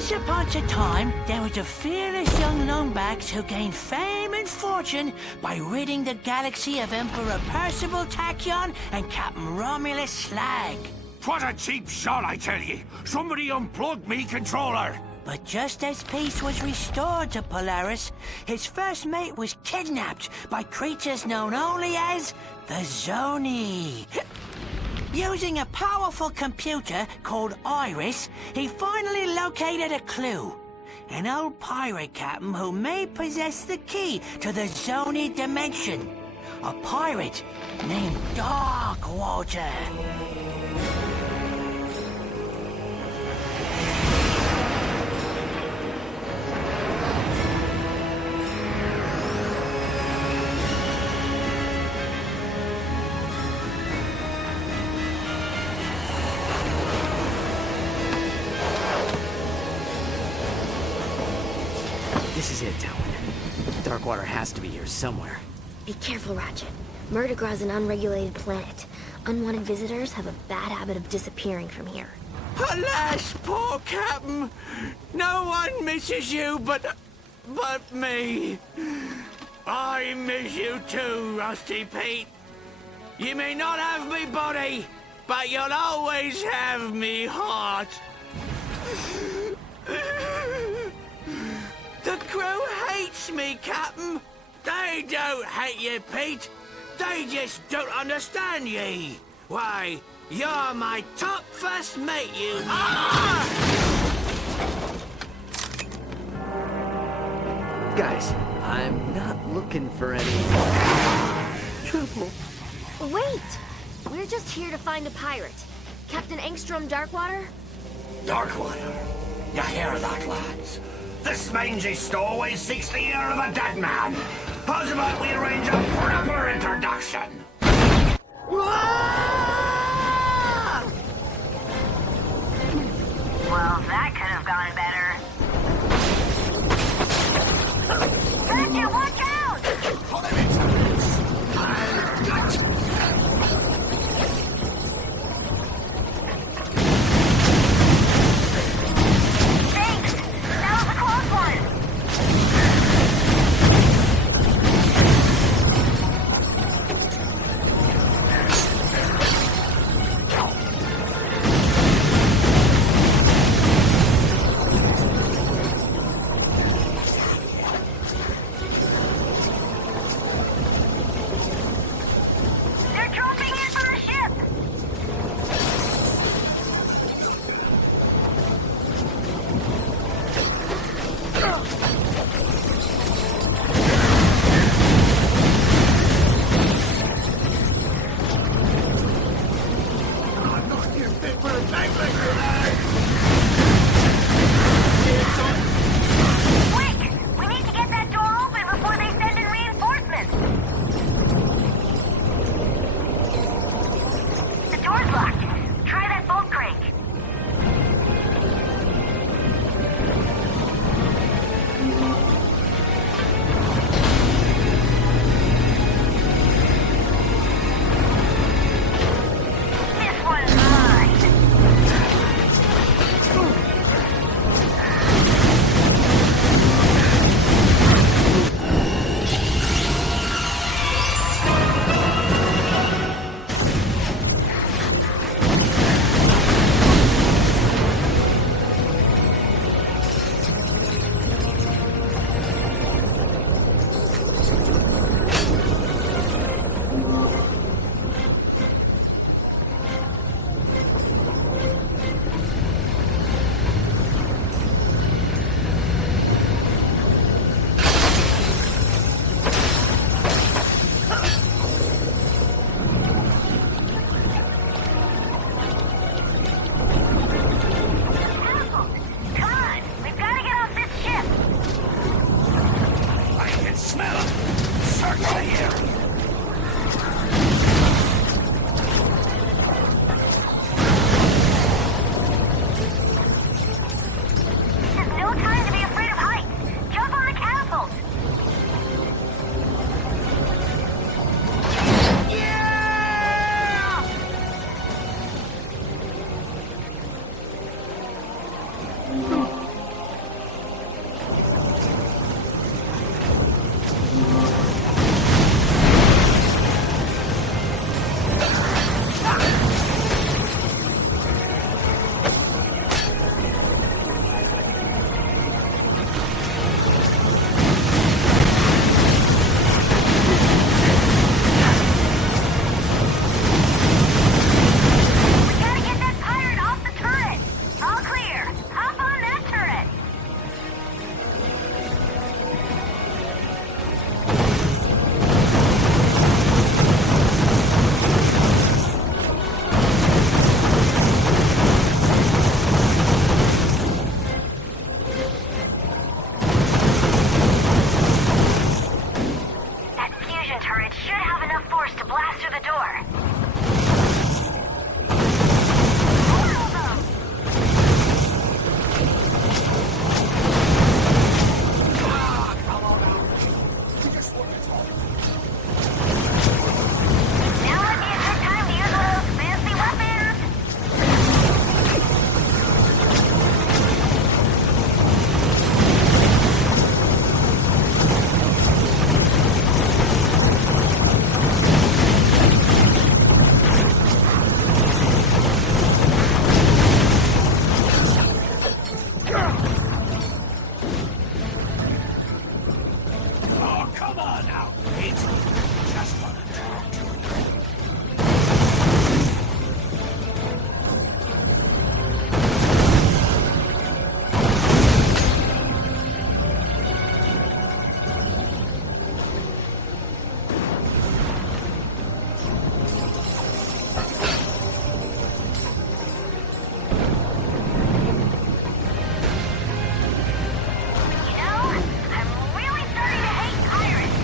Once upon a time, there was a fearless young longbacks who gained fame and fortune by ridding the galaxy of Emperor Percival Tachyon and Captain Romulus Slag. What a cheap shot, I tell ye! Somebody unplugged me controller! But just as peace was restored to Polaris, his first mate was kidnapped by creatures known only as the Zoni. Using a powerful computer called Iris, he finally located a clue. An old pirate captain who may possess the key to the Zoni dimension. A pirate named Darkwater. This is it, Talon. Darkwater has to be here somewhere. Be careful, Ratchet. Murdegrow's an unregulated planet. Unwanted visitors have a bad habit of disappearing from here. Alas, poor Captain! No one misses you but me. I miss you too, Rusty Pete. You may not have me body, but you'll always have me heart. The crew hates me, Captain. They don't hate you, Pete. They just don't understand ye. Why, you're my top first mate, you... Ah! Guys, I'm not looking for any... trouble. Wait! We're just here to find a pirate. Captain Engstrom Darkwater? Darkwater. You hear that, lads? This mangy stowaway seeks the ear of a dead man. How's about we arrange a proper introduction? Well, that could have gone better. Ratchet, watch out! Put him into this. I've got you. Thanks! That was a close one! enough force to blast through the door. Foil them! Now would be a good time to use one of those fancy weapons! Oh, come on now, Pete. Just want to talk to you. You know, I'm really starting to hate pirates.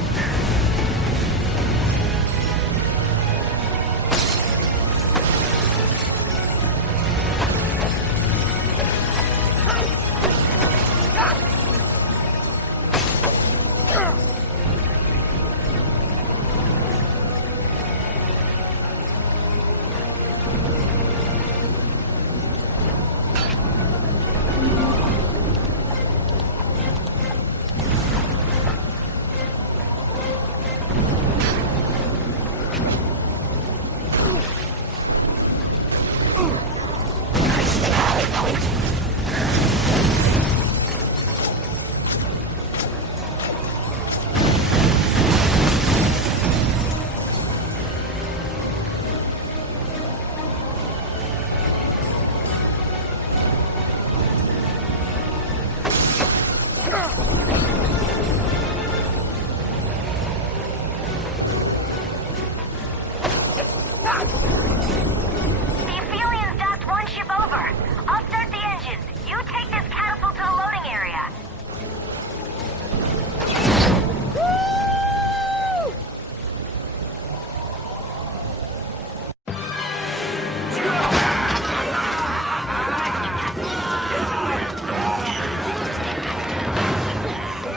The Aphelions docked one ship over. I'll start the engines. You take this catapult to the loading area.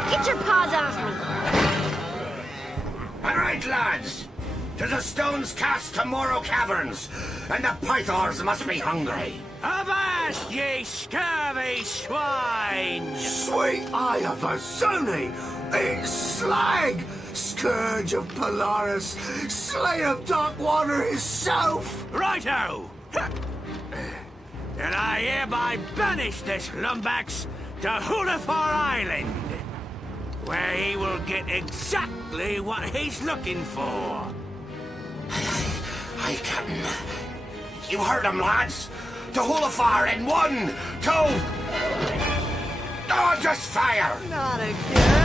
Get your paws off me! All right, lads. To the stones cast tomorrow caverns, and the pythons must be hungry. Avast, ye scurvy swine! Sweet eye of a Zony! It's Slag! Scourge of Polaris! Slay of Darkwater himself! Righto! Then I hereby banish this lumbax to Hulafar Island, where he will get exactly what he's looking for. Aye, Captain. You heard him, lads. To Hulafar in 1, 2... Oh, just fire! Not again!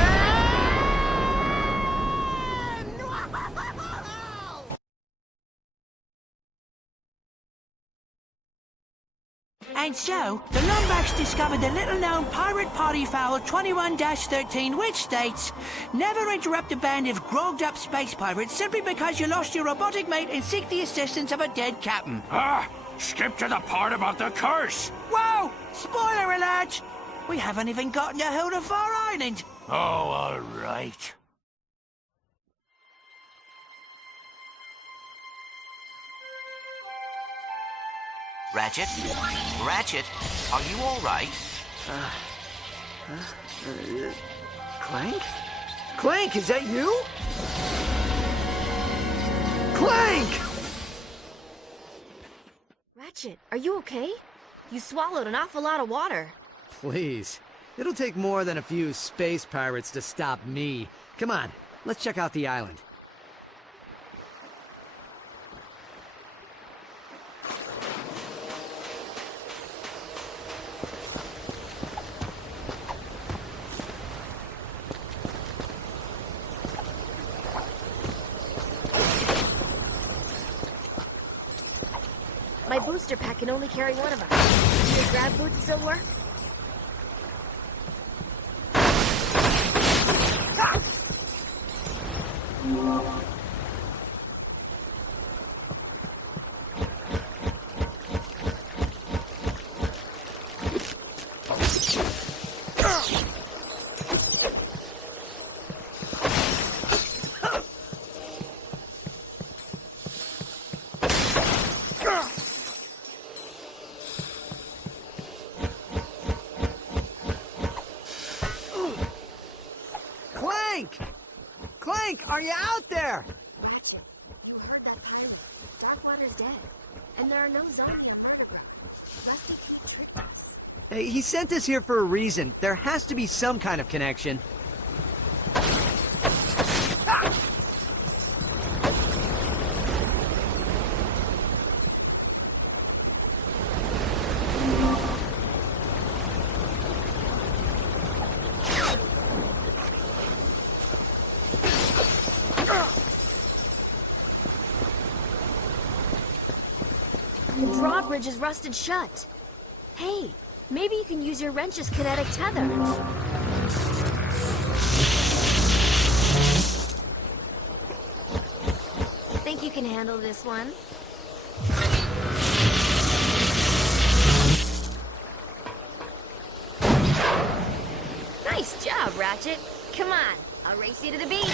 And so, the Lombax discovered the little-known pirate party foul 21-13, which states, never interrupt a band of grogged-up space pirates simply because you lost your robotic mate and seek the assistance of a dead captain. Ah! Skip to the part about the curse! Whoa! Spoiler alert! We haven't even gotten to Hulafar Island. Oh, all right. Ratchet? Ratchet, are you all right? Clank? Clank, is that you? Clank! Ratchet, are you okay? You swallowed an awful lot of water. Please. It'll take more than a few space pirates to stop me. Come on, let's check out the island. My booster pack can only carry one of us. Do your grab boots still work? Clank! Clank, are you out there? Ratchet, you heard that clearly. Darkwater's dead, and there are no zombies around. Rusty Pete tricked us. Hey, he sent us here for a reason. There has to be some kind of connection. The drawbridge is rusted shut. Hey, maybe you can use your wrench's kinetic tether. Think you can handle this one? Nice job, Ratchet. Come on, I'll race you to the beach.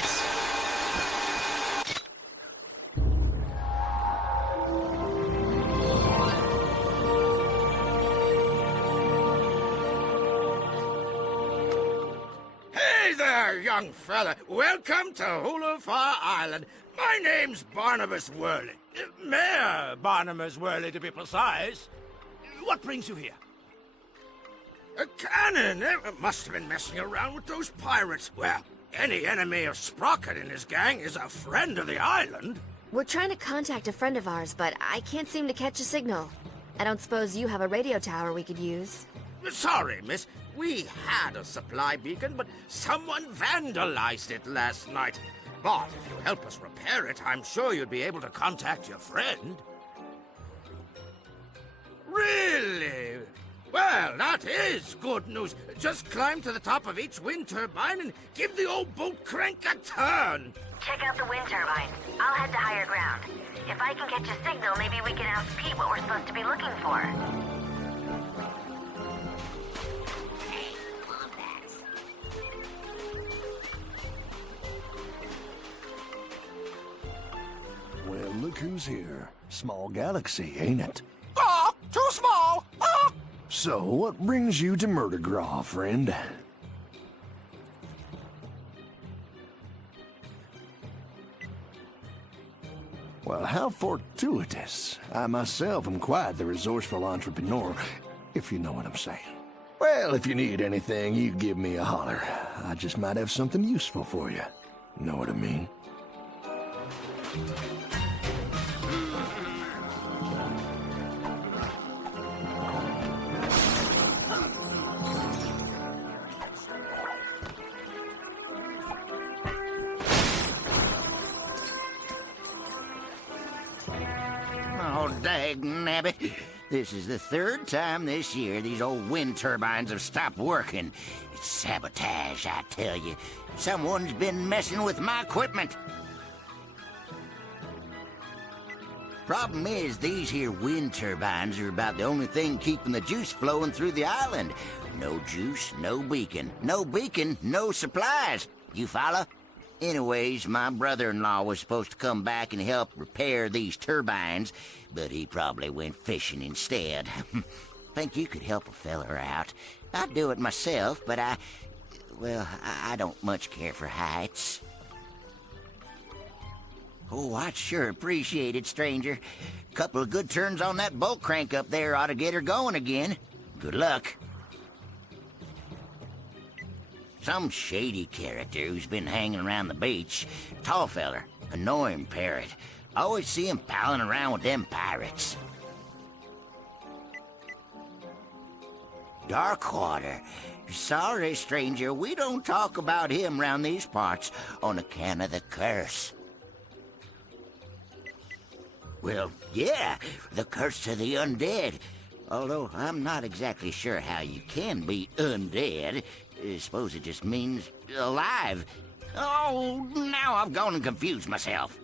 Hey there, young fella. Welcome to Hula-Fa Island. My name's Barnabas Worley. Mayor Barnabas Worley, to be precise. What brings you here? A cannon. Must have been messing around with those pirates. Well, any enemy of Sprocket and his gang is a friend of the island. We're trying to contact a friend of ours, but I can't seem to catch a signal. I don't suppose you have a radio tower we could use. Sorry, miss. We had a supply beacon, but someone vandalized it last night. But if you help us repair it, I'm sure you'd be able to contact your friend. Really? Well, that is good news. Just climb to the top of each wind turbine and give the old boat crank a turn. Check out the wind turbine. I'll head to higher ground. If I can catch a signal, maybe we can ask Pete what we're supposed to be looking for. Well, look who's here. Small galaxy, ain't it? Oh, too small. Oh. So, what brings you to Murdergraw, friend? Well, how fortuitous. I myself am quite the resourceful entrepreneur, if you know what I'm saying. Well, if you need anything, you give me a holler. I just might have something useful for you. Know what I mean? Oh, dag-nabbit. This is the third time this year these old wind turbines have stopped working. It's sabotage, I tell you. Someone's been messing with my equipment. Problem is, these here wind turbines are about the only thing keeping the juice flowing through the island. No juice, no beacon. No beacon, no supplies. You follow? Anyways, my brother-in-law was supposed to come back and help repair these turbines, but he probably went fishing instead. Think you could help a feller out. I'd do it myself, but I don't much care for heights. Oh, I'd sure appreciate it, stranger. Couple of good turns on that bolt crank up there ought to get her going again. Good luck. Some shady character who's been hanging around the beach. Tall feller, annoying parrot. Always see him palling around with them pirates. Darkwater. Sorry, stranger, we don't talk about him round these parts on account of the curse. Well, yeah, the curse of the undead. Although I'm not exactly sure how you can be undead. I suppose it just means alive. Oh, now I've gone and confused myself.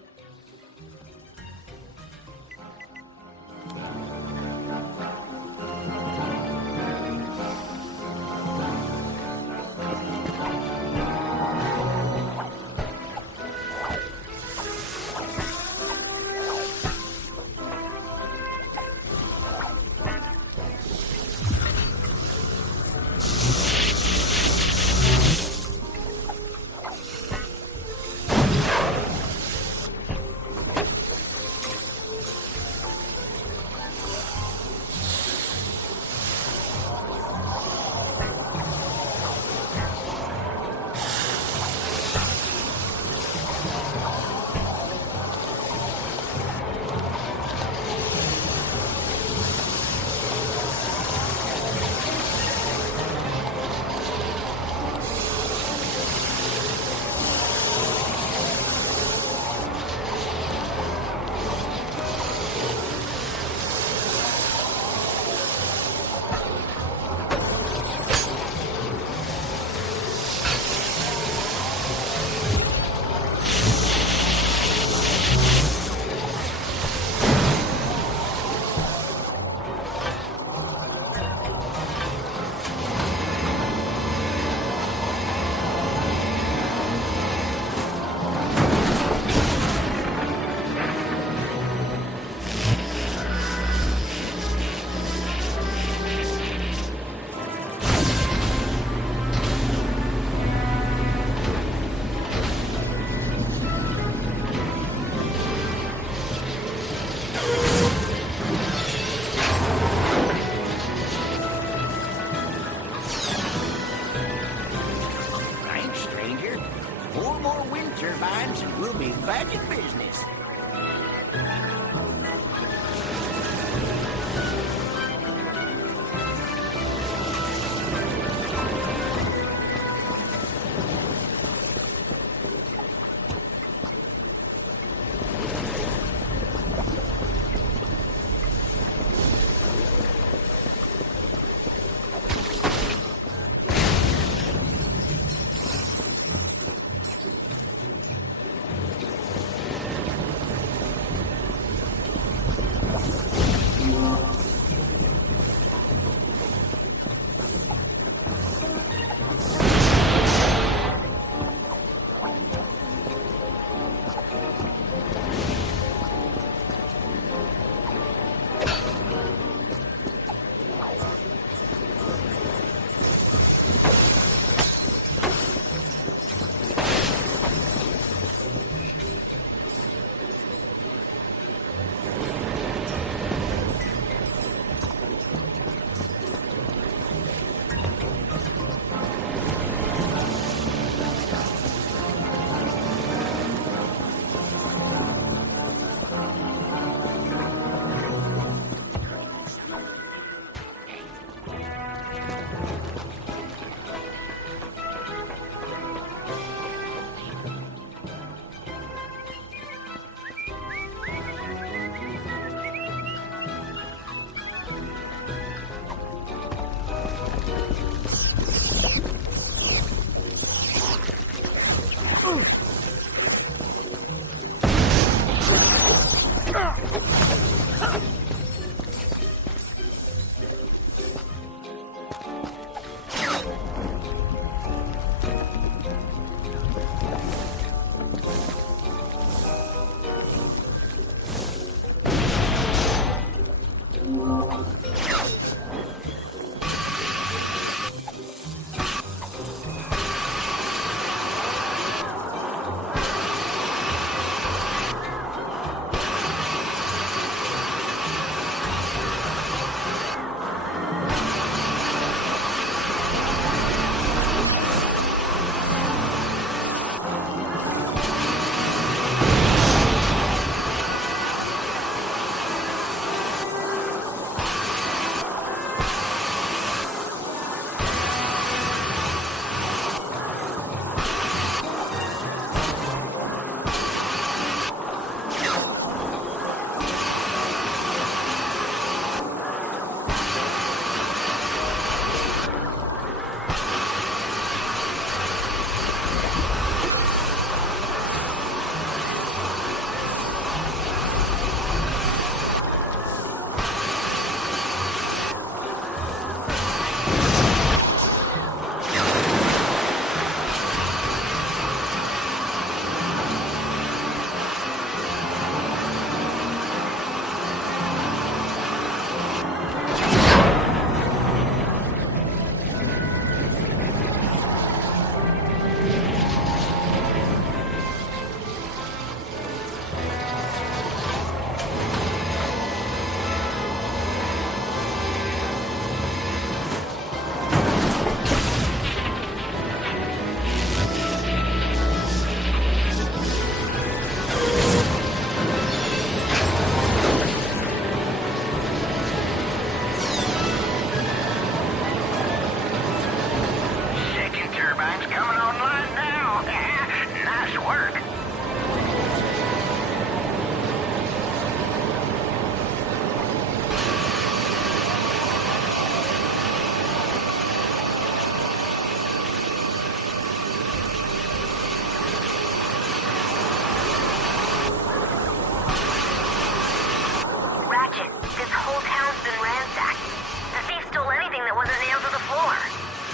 4 more wind turbines, and we'll be back in business.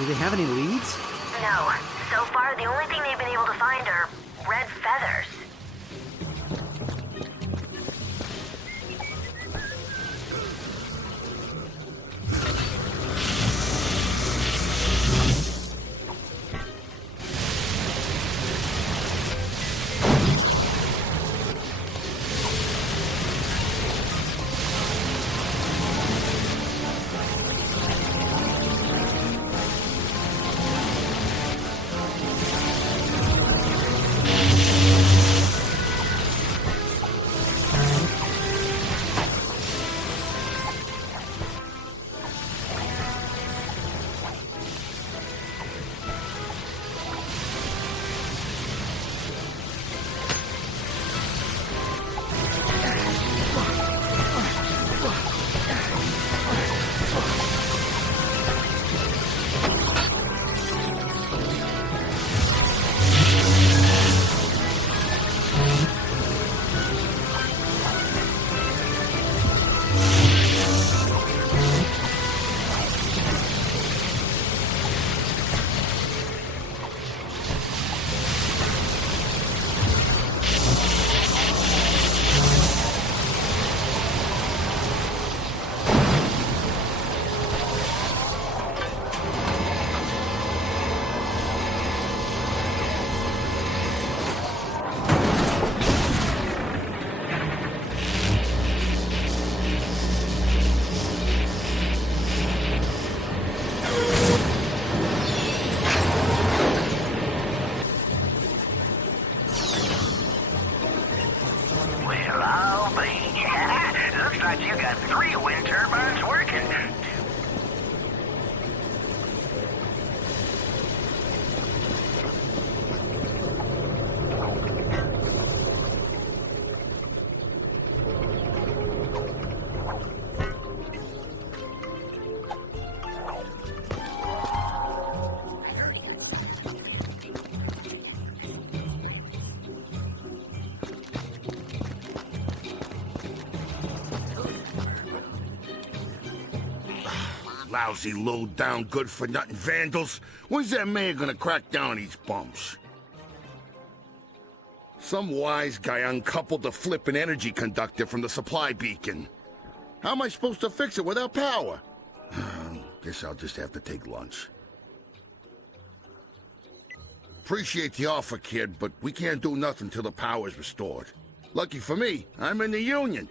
Do they have any leads? No. So far, the only thing they've been able to find are red feathers. got 3 wind turbines working. Lousy, low-down, good-for-nothing vandals. When's that man gonna crack down on these bumps? Some wise guy uncoupled the flippin' energy conductor from the supply beacon. How am I supposed to fix it without power? Guess I'll just have to take lunch. Appreciate the offer, kid, but we can't do nothing till the power's restored. Lucky for me, I'm in the Union.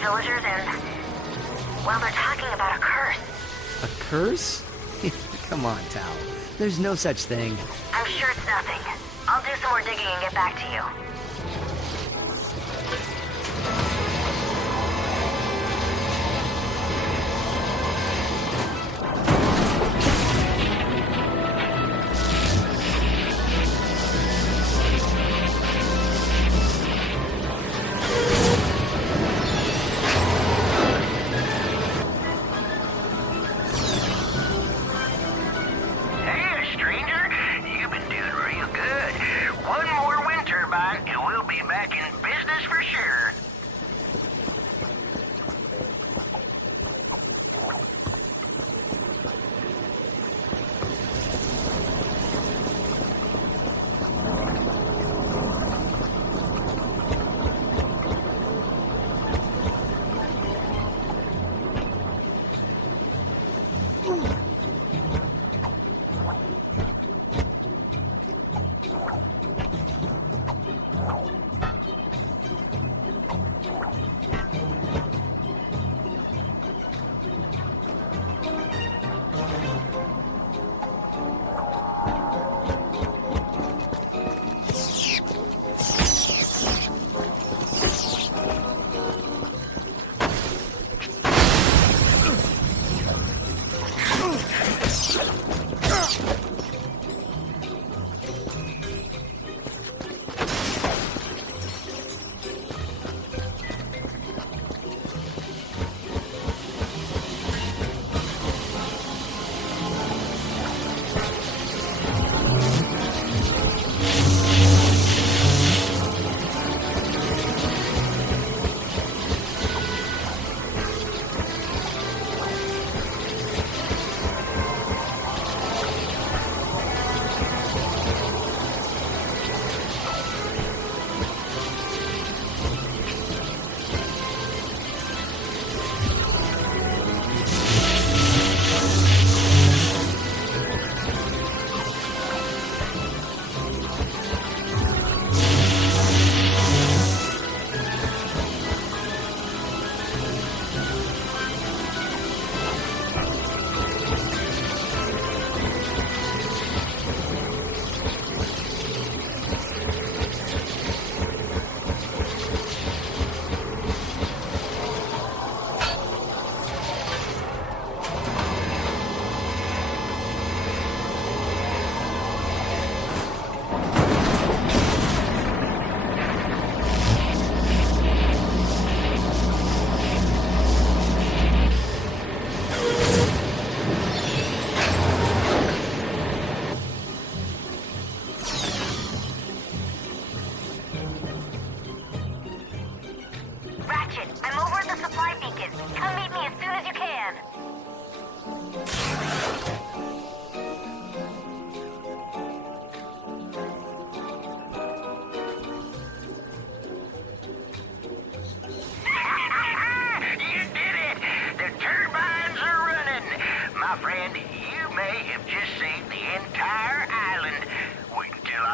villagers and... well, they're talking about a curse. A curse? Come on, Tal. There's no such thing. I'm sure it's nothing. I'll do some more digging and get back to you.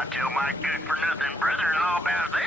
I'll tell my good-for-nothing brother-in-law about this.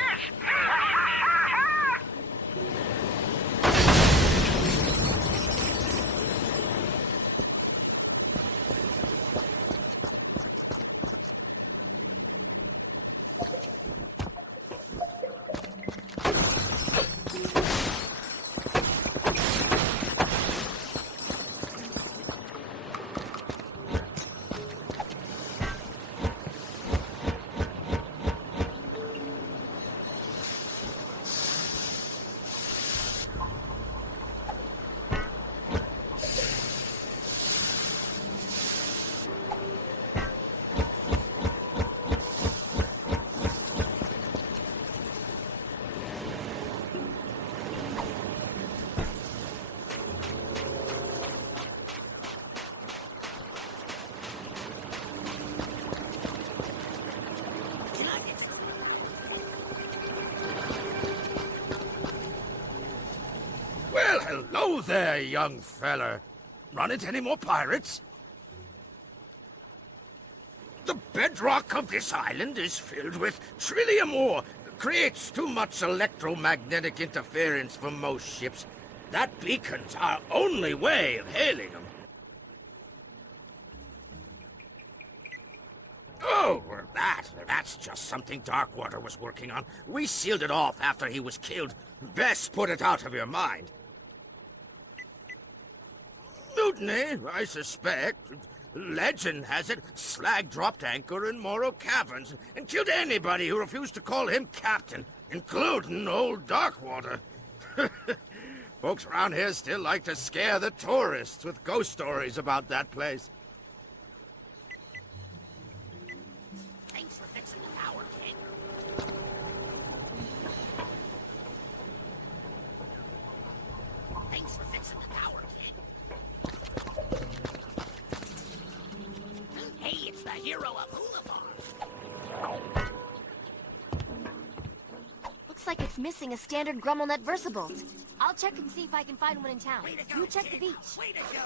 Well, hello there, young feller. Run into any more pirates? The bedrock of this island is filled with trillium ore. Creates too much electromagnetic interference for most ships. That beacon's our only way of hailing them. Oh, that's just something Darkwater was working on. We sealed it off after he was killed. Best put it out of your mind. Mutiny, I suspect. Legend has it, Slag dropped anchor in Morrow Caverns and killed anybody who refused to call him captain, including old Darkwater. Folks around here still like to scare the tourists with ghost stories about that place. Thanks for fixing the power, kid. Thanks for fixing the power, kid. Hey, it's the hero of Boulevard. Looks like it's missing a standard GrummelNet VersaBolt. I'll check and see if I can find one in town. You check the beach. Way to go.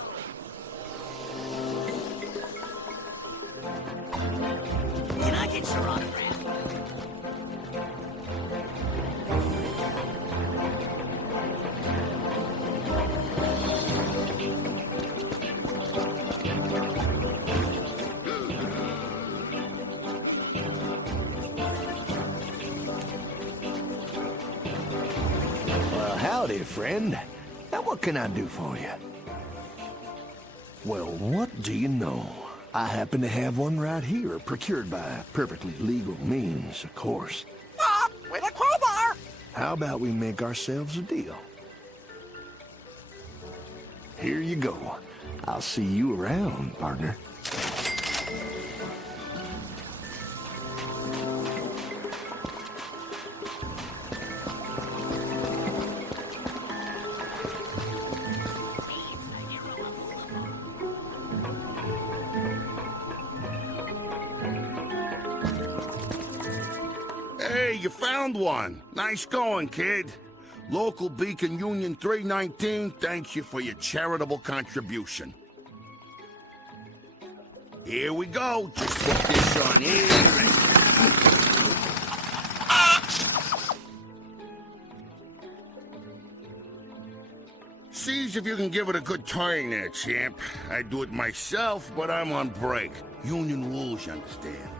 Can I get your autograph? Well, howdy, friend. Now, what can I do for you? Well, what do you know? I happen to have one right here, procured by perfectly legal means, of course. With a crowbar! How about we make ourselves a deal? Here you go. I'll see you around, partner. Hey, you found one. Nice going, kid. Local Beacon Union 319 thanks you for your charitable contribution. Here we go. Just put this on here. Sees if you can give it a good turn there, champ. I'd do it myself, but I'm on break. Union rules, you understand.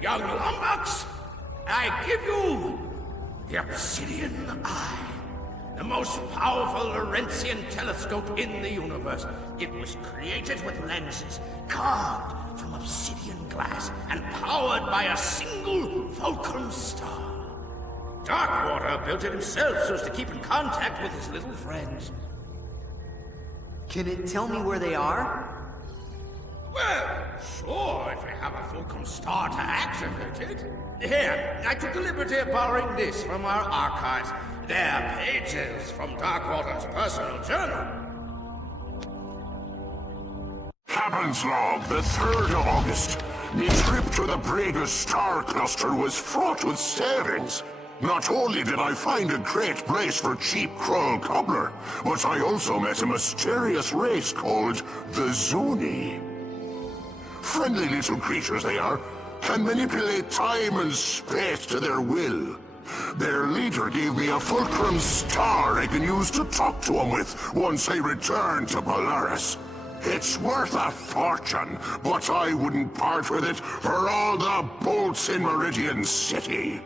Young lummox, I give you the Obsidian Eye, the most powerful Laurentian telescope in the universe. It was created with lenses carved from obsidian glass and powered by a single fulcrum star. Darkwater built it himself so as to keep in contact with his little friends. Can it tell me where they are? Well, sure, if we have a fulcrum star to activate it. Here, I took the liberty of borrowing this from our archives. They're pages from Darkwater's personal journal. Captain's log, the 3rd of August. Me trip to the Braga star cluster was fraught with savings. Not only did I find a great place for cheap Krull cobbler, but I also met a mysterious race called the Zuni. Friendly little creatures they are, can manipulate time and space to their will. Their leader gave me a fulcrum star I can use to talk to him with once I return to Polaris. It's worth a fortune, but I wouldn't part with it for all the bolts in Meridian City.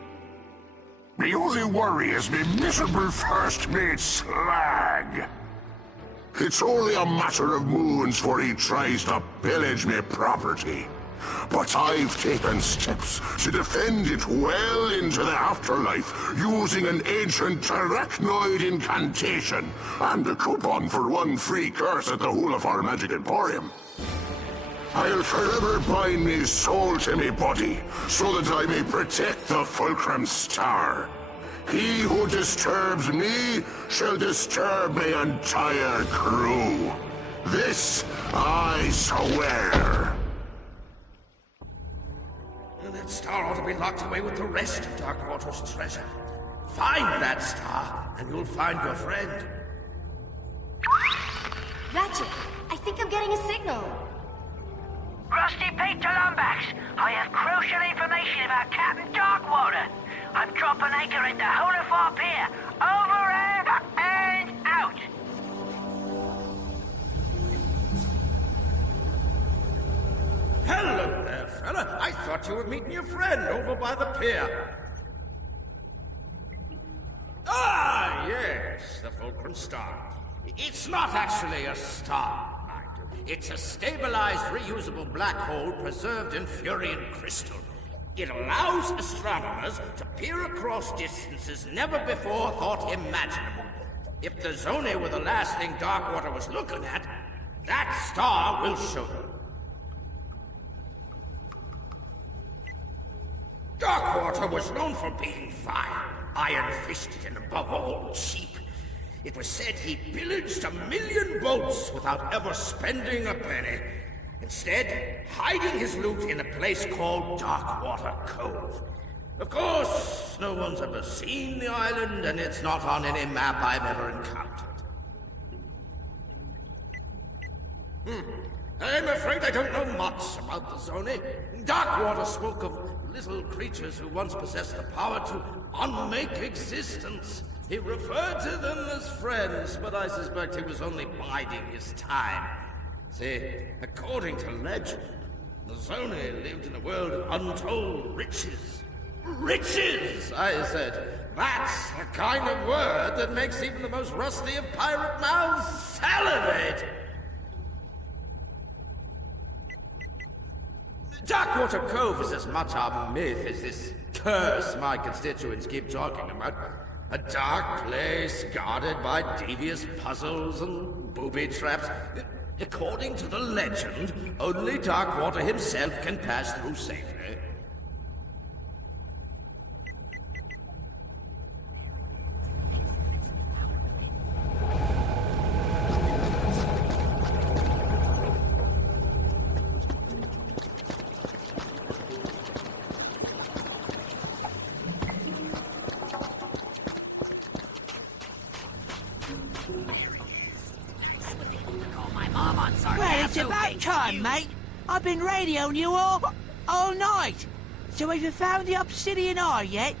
The only worry is me miserable first mate Slag. It's only a matter of moons before he tries to pillage me property. But I've taken steps to defend it well into the afterlife using an ancient arachnoid incantation and a coupon for 1 free curse at the Hulafar Magic Emporium. I'll forever bind me soul to me body so that I may protect the Fulcrum Star. He who disturbs me shall disturb my entire crew. This I swear. That star ought to be locked away with the rest of Darkwater's treasure. Find that star, and you'll find your friend. Ratchet, I think I'm getting a signal. Rusty Pete to Lumbax. I have crucial information about Captain Darkwater. I'm dropping anchor at the Hulafar Pier. Over and out. Hello there, fella. I thought you were meeting your friend over by the pier. Ah, yes, the Fulcrum Star. It's not actually a star. It's a stabilized, reusable black hole preserved in Furian crystal. It allows astronomers to peer across distances never before thought imaginable. If the Zone were the last thing Darkwater was looking at, that star will show them. Darkwater was known for being vile, iron-fisted, and above all, cheap. It was said he pillaged 1 million boats without ever spending a penny. Instead, hiding his loot in a place called Darkwater Cove. Of course, no one's ever seen the island, and it's not on any map I've ever encountered. I'm afraid I don't know much about the Zone. Darkwater spoke of little creatures who once possessed the power to unmake existence. He referred to them as friends, but I suspect he was only biding his time. See, according to legend, the Zone lived in a world of untold riches. Riches, I said. That's the kind of word that makes even the most rusty of pirate mouths salivate. Darkwater Cove is as much a myth as this curse my constituents keep talking about. A dark place guarded by devious puzzles and booby traps. According to the legend, only Darkwater himself can pass through safely. Call my mom on something. It's about time, mate. I've been radioing you all night. So have you found the obsidian ore yet?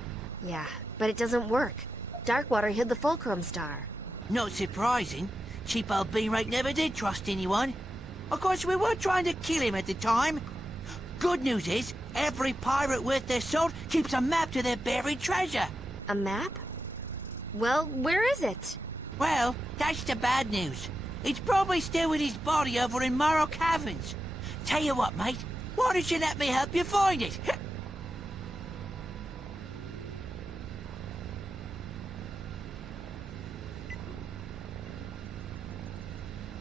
Yeah, but it doesn't work. Darkwater hid the fulcrum star. Not surprising. Cheap old Beanrake never did trust anyone. Of course, we were trying to kill him at the time. Good news is, every pirate worth their salt keeps a map to their buried treasure. A map? Well, where is it? Well, that's the bad news. It's probably still with his body over in Morrow Caverns. Tell you what, mate, why don't you let me help you find it?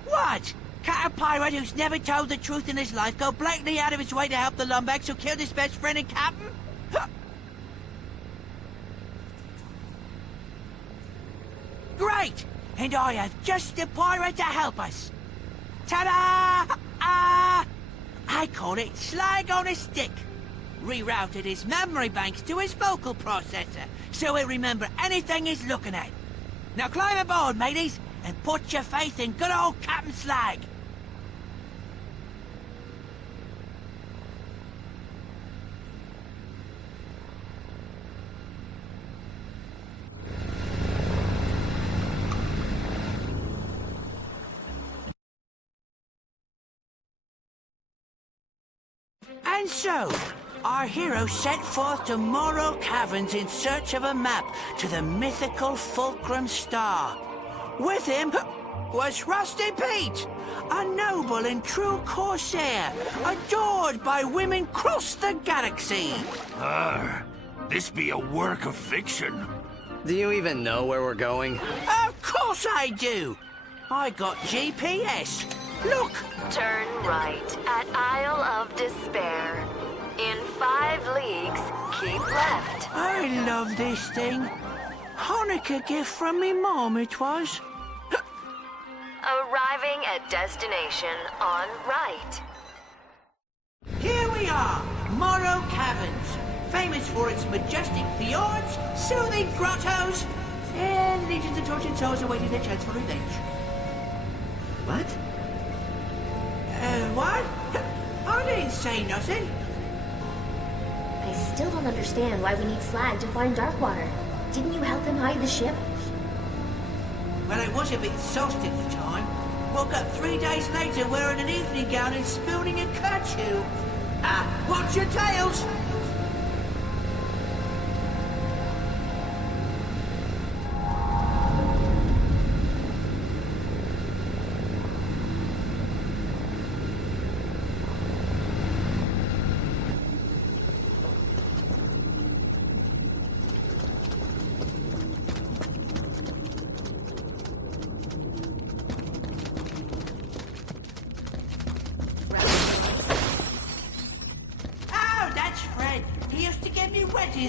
What? Can't a pirate who's never told the truth in his life go blatantly out of his way to help the Lombax who killed his best friend and captain? Great! And I have just the pirate to help us. Ta-da! I call it slag on a stick. Rerouted his memory banks to his vocal processor, so he'll remember anything he's looking at. Now climb aboard, mateys, and put your faith in good old Captain Slag. And so, our hero set forth to Morrow Caverns in search of a map to the mythical Fulcrum Star. With him was Rusty Pete, a noble and true corsair, adored by women across the galaxy. This be a work of fiction. Do you even know where we're going? Of course I do. I got GPS. Look! Turn right at Isle of Despair. In 5 leagues, keep left. I love this thing. Hanukkah gift from me mom it was. Arriving at destination on right. Here we are, Morrow Caverns. Famous for its majestic fjords, soothing grottos, and legions of tortured souls awaiting their chance for revenge. What? What? I didn't say nothing. I still don't understand why we need Slag to find Darkwater. Didn't you help him hide the ship? Well, I was a bit sauced at the time. Woke up 3 days later wearing an evening gown and spooning a kerchief. Watch your tails!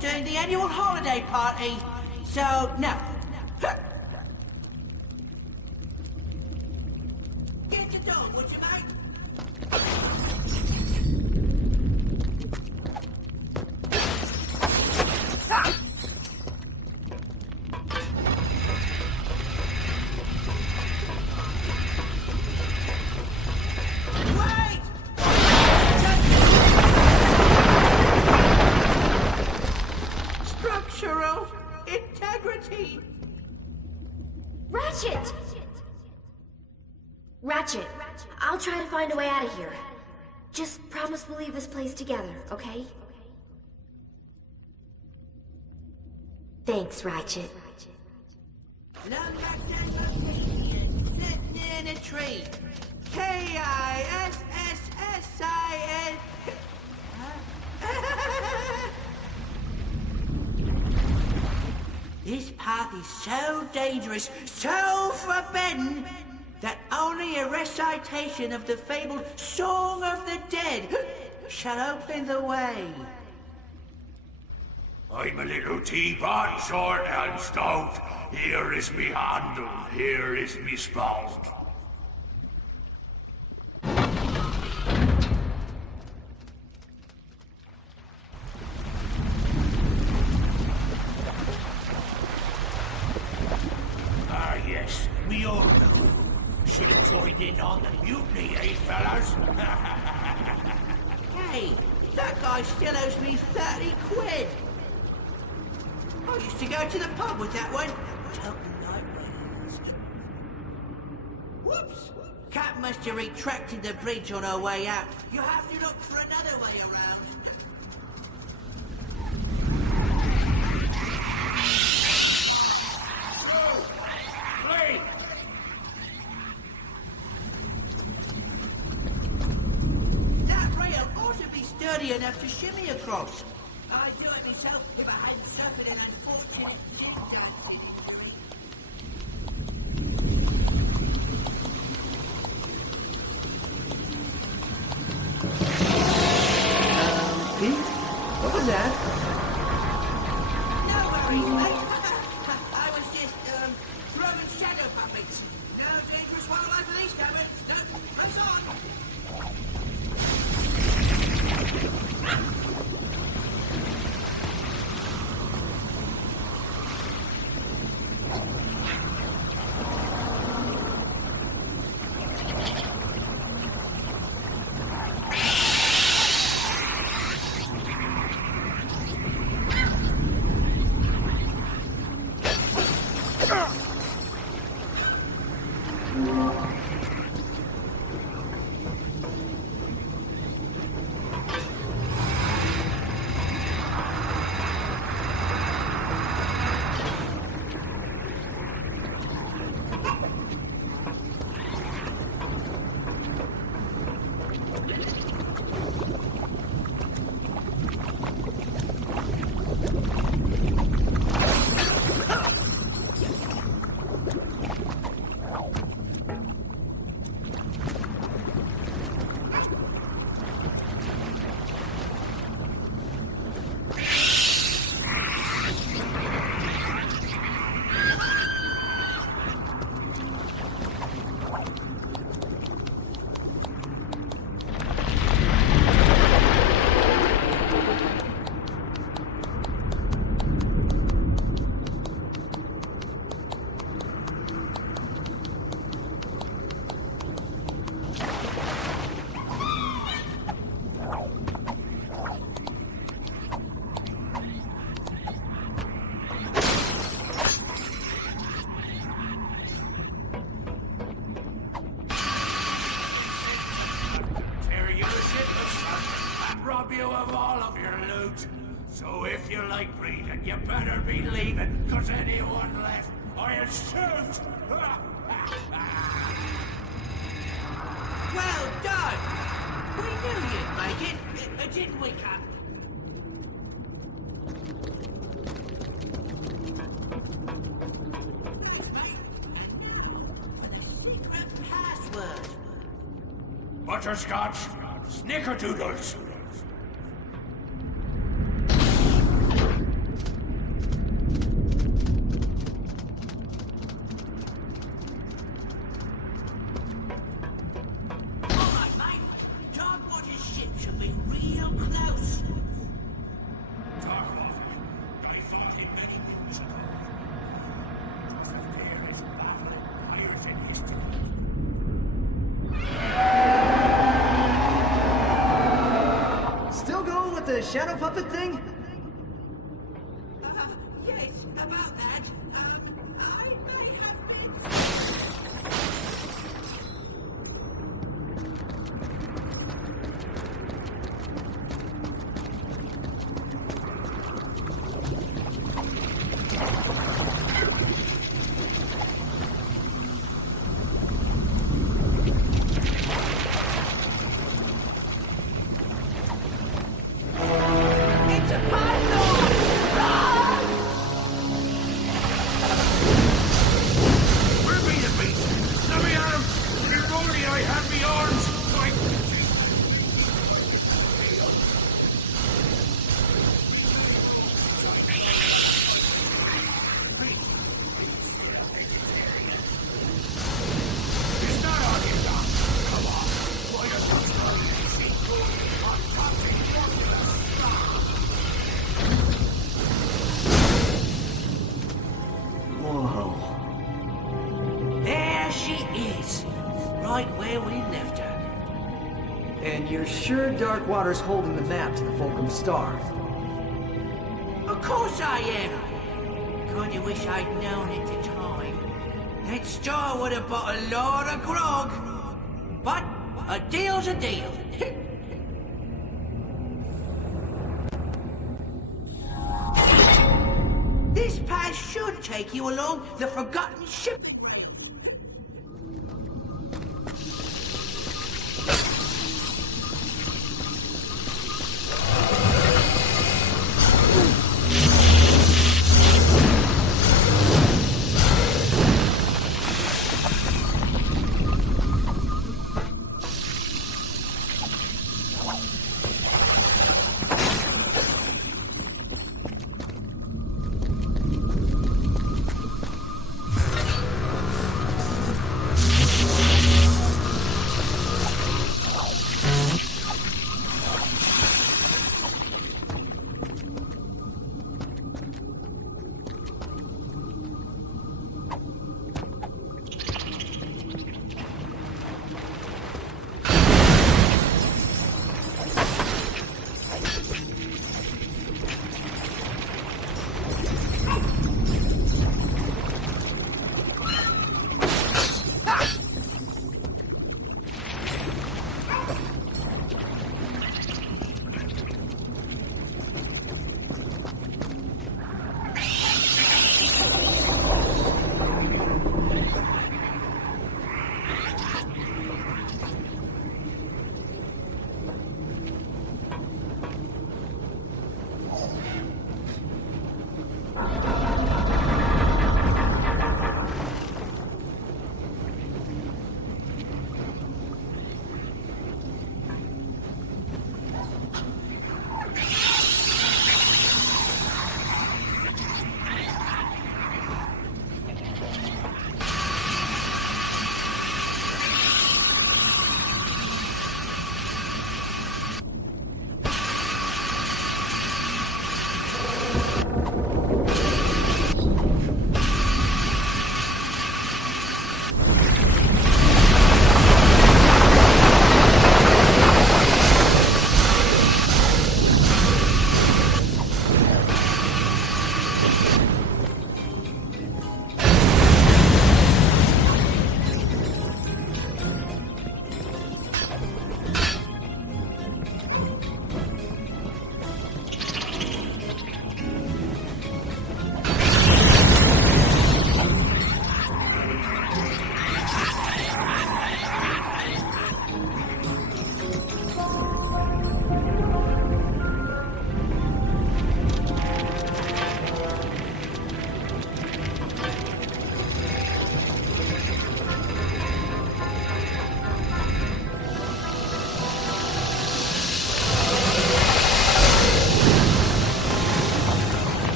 During the annual holiday party. So, no. Get the dog, would you, mate? Ratchet, I'll try to find a way out of here. Just promise we'll leave this place together, okay? Thanks, Ratchet. Sitting in a tree. K-I-S-S-S-I-N. This path is so dangerous, so forbidden, that only a recitation of the fabled Song of the Dead shall open the way. I'm a little teapot, short and stout. Here is me handle, here is me spout. Yes, we all know. Should have joined in on the mutiny, eh, fellas. Hey, that guy still owes me 30 quid. I used to go to the pub with that one. Token nightmares. Whoops! Cat must have retracted the bridge on her way out. You have to look for another way around. Wait! That rail ought to be sturdy enough to shimmy across. I'd do it myself if I hadn't suffered an unfortunate ginger. Pete? What was that? No worries, mate. I was just, throwing shadow puppets. No dangerous wildlife at least, Cameron. No, press on. Rob you of all of your loot. So if you like breathing, you better be leaving, cause anyone left, I'll shoot! Well done! We knew you'd make it, didn't we, Cap? Secret password. Butterscotch, snickerdoodles. The shadow puppet thing? Yes, about that. I may have been... It's a And you're sure Darkwater's holding the map to the Fulcrum Star? Of course I am. Kinda wish I'd known at the time. That star would have bought a lot of grog. But a deal's a deal. This path should take you along the forgotten ship.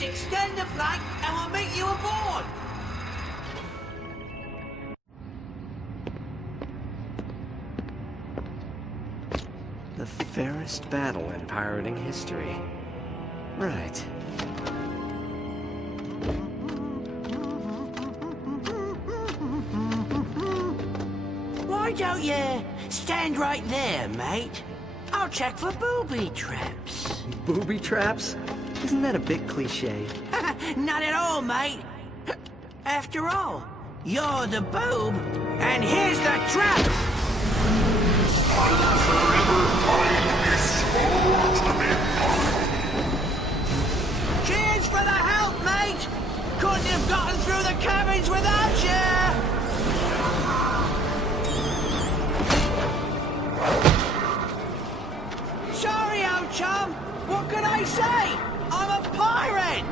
Extend the plank and we'll meet you aboard. The fairest battle in pirating history. Right. Why don't you stand right there, mate? I'll check for booby traps. Booby traps? Isn't that a bit cliche? Not at all, mate. After all, you're the boob, and here's the trap! I'll forever find this sword to be Cheers for the help, mate! Couldn't have gotten through the cabins without you! Sorry, old chum. What can I say? I'm a pirate!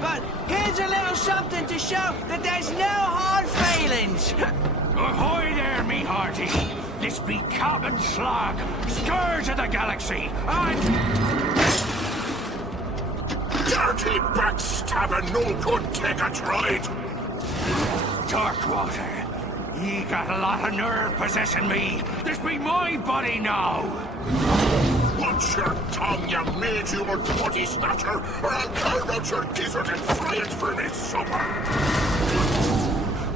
But here's a little something to show that there's no hard feelings. Ahoy there, me hearty! This be Captain Slag, scourge of the galaxy, and... dirty backstabber, no good take a ride! Darkwater, ye got a lot of nerve possessing me. This be my body now. Watch your tongue, you mage, you old body snatcher, or I'll carve out your gizzard and fry it for me supper.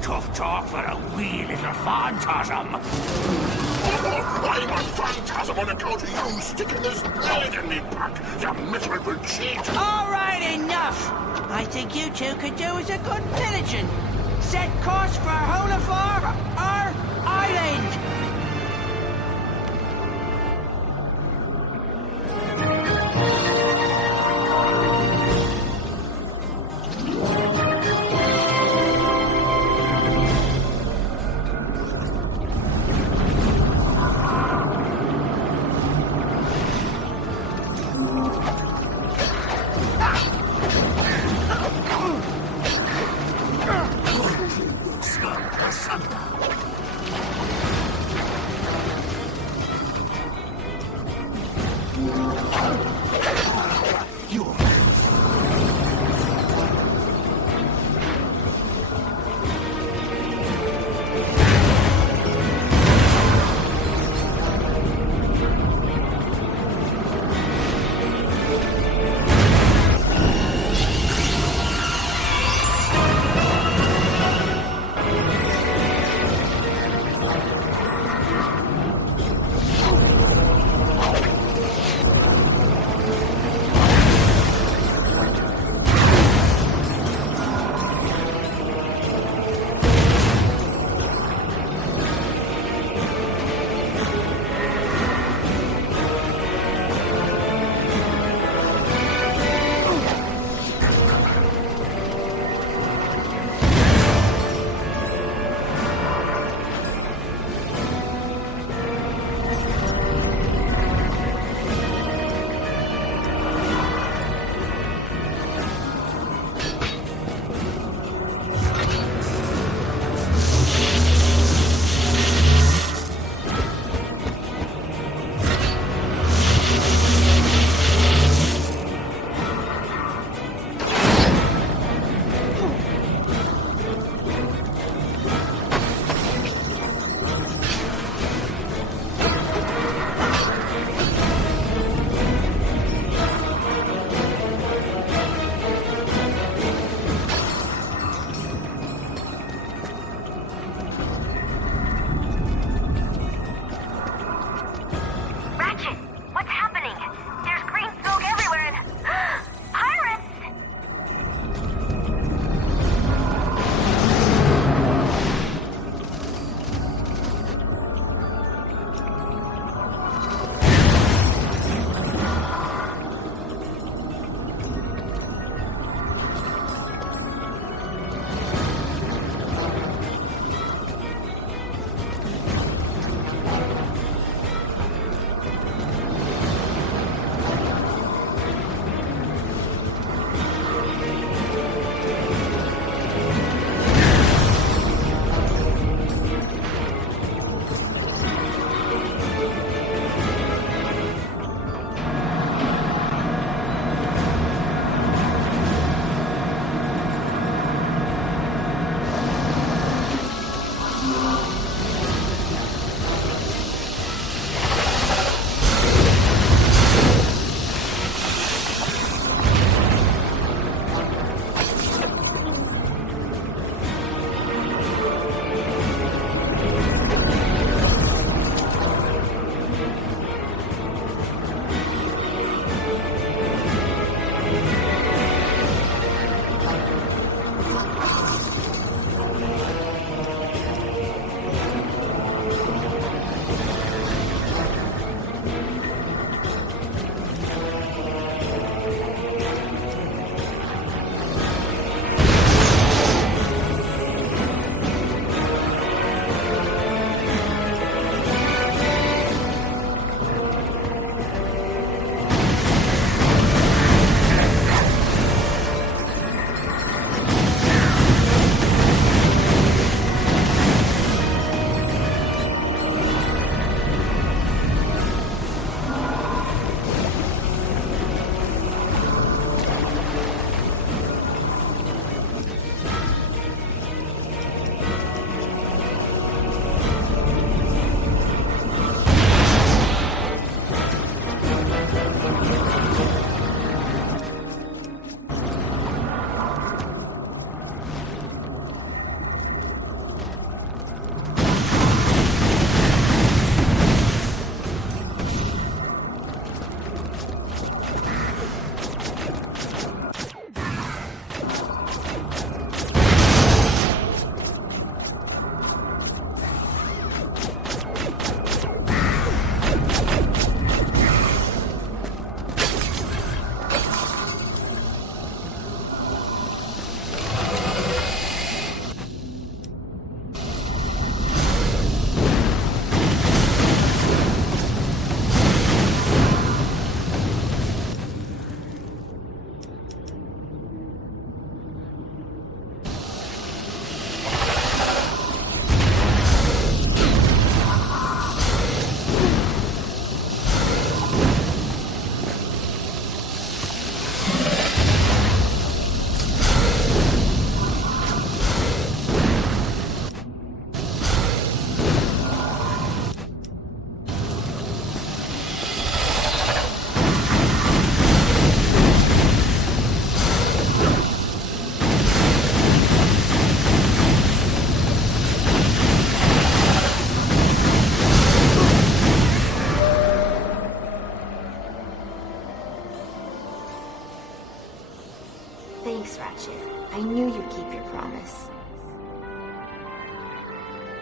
Tough talk for a wee little phantasm. Oh, I'm a phantasm on account of you sticking this blade in me back, you miserable cheat. All right, enough. I think you two could do as a good pillaging. Set course for Holafar, our island. Santa.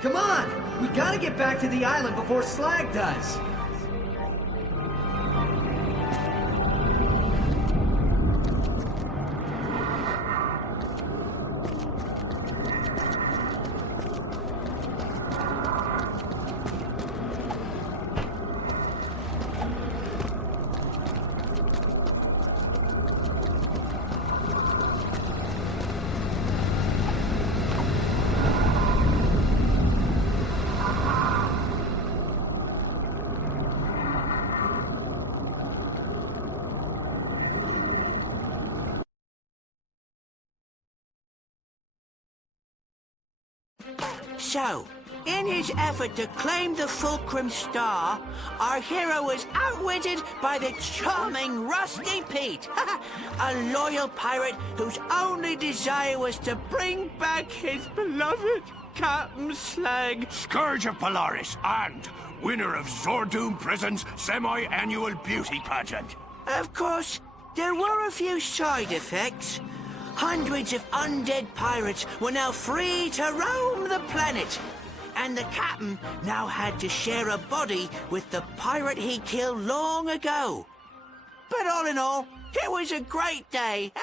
Come on! We gotta get back to the island before Slag does! So, in his effort to claim the Fulcrum Star, our hero was outwitted by the charming Rusty Pete, a loyal pirate whose only desire was to bring back his beloved Captain Slag. Scourge of Polaris and winner of Zordoom Prison's semi-annual beauty pageant. Of course, there were a few side effects. Hundreds of undead pirates were now free to roam the planet. And the captain now had to share a body with the pirate he killed long ago. But all in all, it was a great day.